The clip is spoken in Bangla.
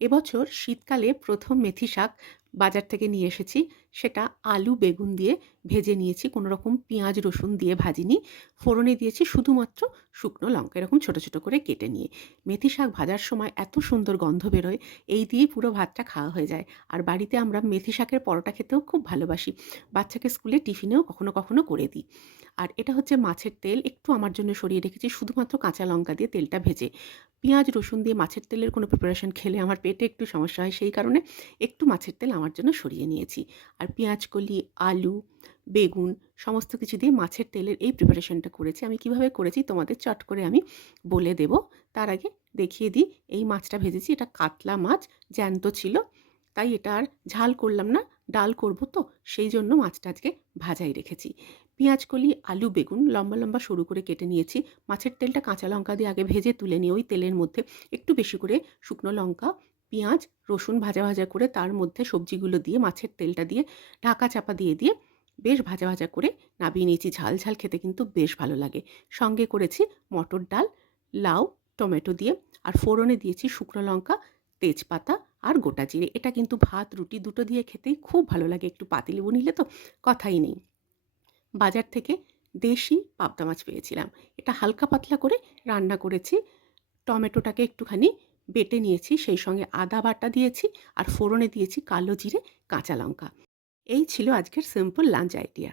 এবছর শীতকালে ১ম মেথি শাক বাজার থেকে নিয়ে এসেছি। সেটা আলু, বেগুন দিয়ে ভেজে নিয়েছি। কোনোরকম পেঁয়াজ, রসুন দিয়ে ভাজিনি। ফোড়নে দিয়েছি শুধুমাত্র শুকনো লঙ্কা এরকম ছোট, ছোট করে কেটে নিয়ে। মেথি শাক ভাজার সময় এত সুন্দর গন্ধ বেরোয়, এই দিয়েই পুরো ভাতটা খাওয়া হয়ে যায়। আর বাড়িতে আমরা মেথি শাকের পরোটা খেতেও খুব ভালোবাসি। বাচ্চাকে স্কুলে টিফিনেও কখনো, কখনো করে দিই। আর এটা হচ্ছে মাছের তেল, একটু আমার জন্য সরিয়ে রেখেছি শুধুমাত্র কাঁচা লঙ্কা দিয়ে তেলটা ভেজে। পেঁয়াজ, রসুন দিয়ে মাছের তেলের কোনো প্রিপারেশন খেলে আমার পেটে একটু সমস্যা হয়, সেই কারণে একটু মাছের তেল আমার জন্য সরিয়ে নিয়েছি। আর পেঁয়াজকলি, আলু, বেগুন সমস্ত কিছু দিয়ে মাছের তেলের এই প্রিপারেশনটা করেছি। আমি কিভাবে করেছি তোমাদের চট করে আমি বলে দেব। তার আগে দেখিয়ে দিই, এই মাছটা ভেজেছি, এটা কাতলা মাছ, জ্যান্ত ছিল। তাই এটা আর ঝাল করলাম না, ডাল করব তো, সেই জন্য মাছটা আজকে ভাজাই রেখেছি। পেঁয়াজকলি, আলু, বেগুন লম্বা, লম্বা সরু করে কেটে নিয়েছি। মাছের তেলটা কাঁচা লঙ্কা দিয়ে আগে ভেজে তুলে নিয়ে ওই তেলের মধ্যে একটু বেশি করে শুকনো লঙ্কা, পেঁয়াজ, রসুন ভাজা, ভাজা করে তার মধ্যে সবজিগুলো দিয়ে মাছের তেলটা দিয়ে ঢাকা চাপা দিয়ে বেশ ভাজা, ভাজা করে নামিয়ে নিয়েছি। ঝাল, ঝাল খেতে কিন্তু বেশ ভালো লাগে। সঙ্গে করেছি মটর ডাল, লাউ, টমেটো দিয়ে, আর ফোড়নে দিয়েছি শুকনো লঙ্কা, তেজপাতা আর গোটা জিরে। এটা কিন্তু ভাত, রুটি দুটো দিয়ে খেতেই খুব ভালো লাগে। একটু পাতিলেবু নিলে তো কথাই নেই। বাজার থেকে দেশি পাবদা মাছ পেয়েছিলাম। এটা হালকা পাতলা করে রান্না করেছি। টমেটোটাকে একটুখানি বেটে নিয়েছি, সেই সঙ্গে আদা বাটা দিয়েছি আর ফোড়নে দিয়েছি কালো জিরে, কাঁচা লঙ্কা। এই ছিল আজকের সিম্পল লাঞ্চ আইডিয়া।